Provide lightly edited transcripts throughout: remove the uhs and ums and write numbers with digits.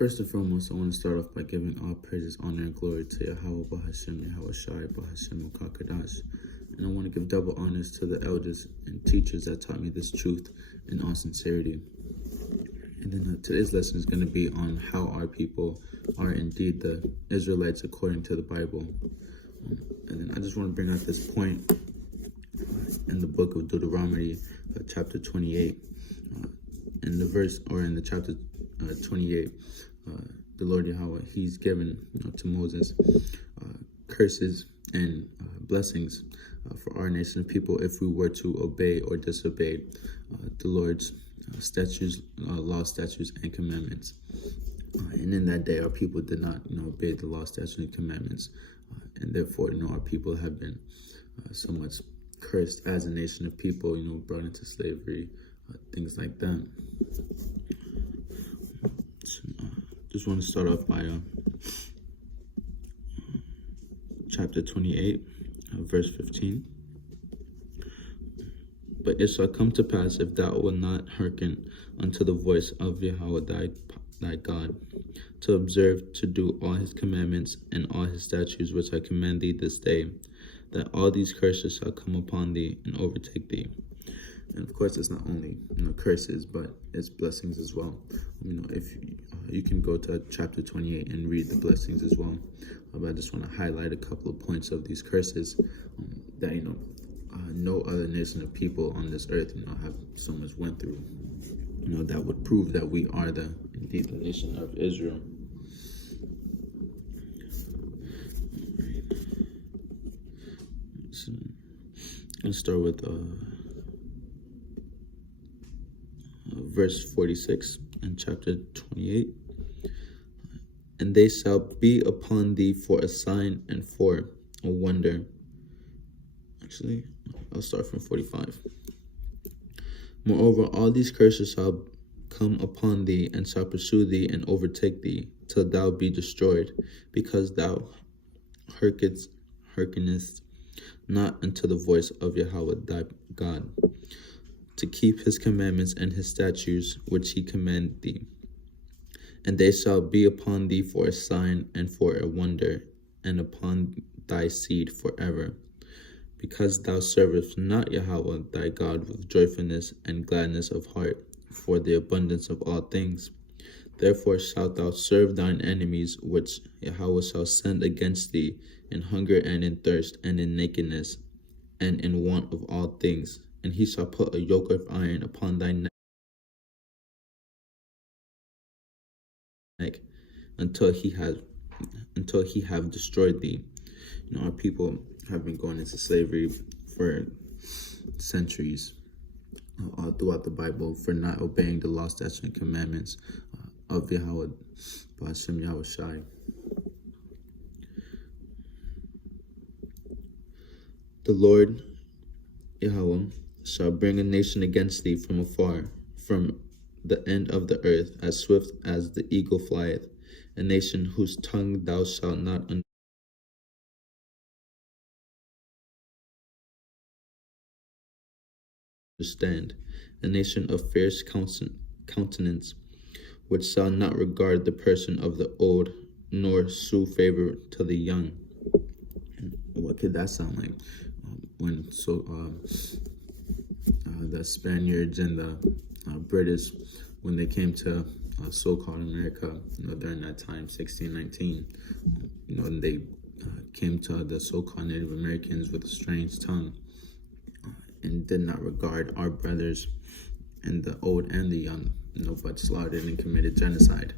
First and foremost, I want to start off by giving all praises, honor, and glory to Yahweh Bahashem, Yahweh Shai, Bahashem Ukakadash. And I want to give double honors to the elders and teachers that taught me this truth in all sincerity. And then today's lesson is going to be on how our people are indeed the Israelites according to the Bible. And then I just want to bring out this point in the book of Deuteronomy, chapter 28. In the verse, or in the chapter 28, the Lord Yahweh, he's given to Moses curses and blessings for our nation of people if we were to obey or disobey the Lord's statutes, law, statutes, and commandments. And in that day, our people did not, obey the law, statutes, and commandments, and therefore, our people have been so much cursed as a nation of people, brought into slavery, things like that. Just want to start off by chapter 28, verse 15. But it shall come to pass, if thou wilt not hearken unto the voice of Yahweh thy God, to observe to do all his commandments and all his statutes which I command thee this day, that all these curses shall come upon thee and overtake thee. And of course, it's not only curses, but it's blessings as well. If you can go to chapter 28 and read the blessings as well. But I just want to highlight a couple of points of these curses that no other nation of people on this earth have so much went through. That would prove that we are indeed the nation of Israel. So, let's start with verse 46 in chapter 28. And they shall be upon thee for a sign and for a wonder. Actually, I'll start from 45. Moreover, all these curses shall come upon thee, and shall pursue thee and overtake thee, till thou be destroyed, because thou hearkenest not unto the voice of Yahweh thy God, to keep his commandments and his statutes which he commanded thee. And they shall be upon thee for a sign and for a wonder, and upon thy seed forever, because thou servest not Yahweh thy God with joyfulness and gladness of heart, for the abundance of all things. Therefore shalt thou serve thine enemies, which Yahweh shall send against thee, in hunger and in thirst and in nakedness and in want of all things. And he shall put a yoke of iron upon thy neck until he have destroyed thee. Our people have been going into slavery for centuries, all throughout the Bible, for not obeying the law, statutes, and commandments of Yahweh, Bahashem Yahweh Shai. The Lord Yahweh shall bring a nation against thee from afar, from the end of the earth, as swift as the eagle flieth, a nation whose tongue thou shalt not understand, a nation of fierce countenance, which shall not regard the person of the old, nor shew favor to the young. What could that sound like? When the Spaniards and the British, when they came to so-called America, during that time, 1619, and they came to the so-called Native Americans with a strange tongue, and did not regard our brothers and the old and the young, but slaughtered and committed genocide.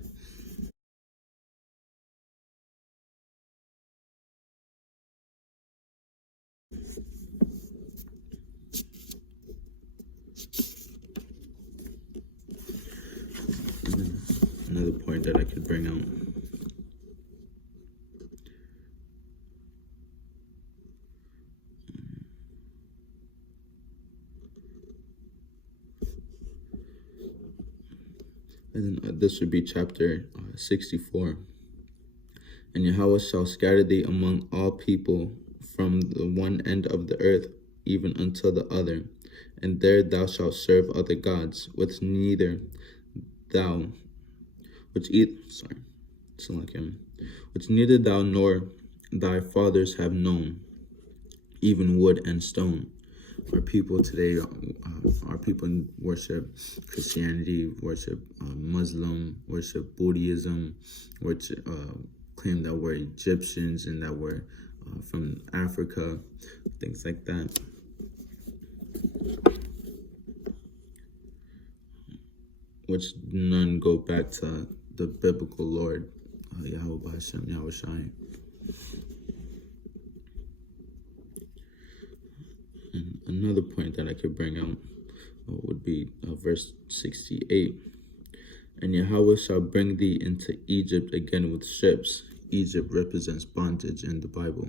Another point that I could bring out. And then this would be chapter 64. And Yahweh shall scatter thee among all people from the one end of the earth even until the other, and there thou shalt serve other gods, which neither thou which which neither thou nor thy fathers have known, even wood and stone. Our people today, our people worship Christianity, worship Muslim, worship Buddhism, worship, claim that we're Egyptians and that we're from Africa, things like that. Which none go back to the biblical Lord, Yahweh Hashem, Yahweh Shai. And another point that I could bring out would be verse 68. And Yahweh shall bring thee into Egypt again with ships. Egypt represents bondage in the Bible,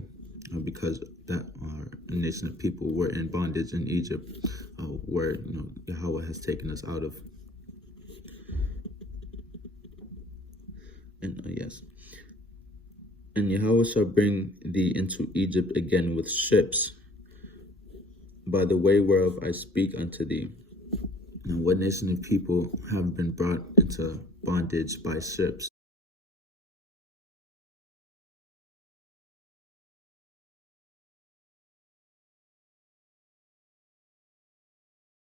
because that a nation of people were in bondage in Egypt, where Yahweh has taken us out of. And and Yahweh shall bring thee into Egypt again with ships, by the way whereof I speak unto thee. And what nation of people have been brought into bondage by ships?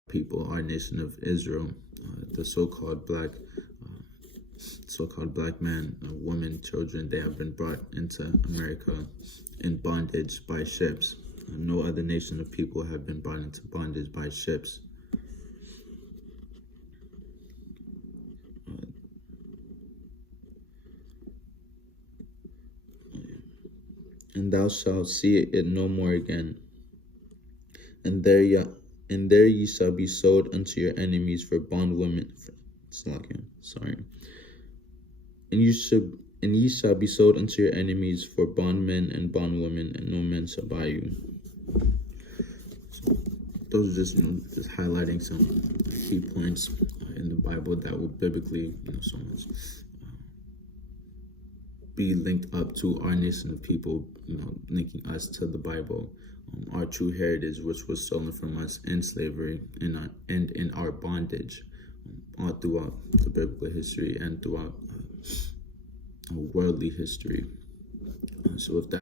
People, our nation of Israel, the so-called black man, women, children, they have been brought into America in bondage by ships. No other nation of people have been brought into bondage by ships. And thou shalt see it no more again. And there ye shall be sold unto your enemies for bondwomen. And ye shall be sold unto your enemies for bondmen and bondwomen, and no man shall buy you. So those are just highlighting some key points in the Bible that will biblically, so much be linked up to our nation of people, linking us to the Bible, our true heritage, which was stolen from us in slavery and in our bondage, all throughout the biblical history and throughout worldly history. So with that.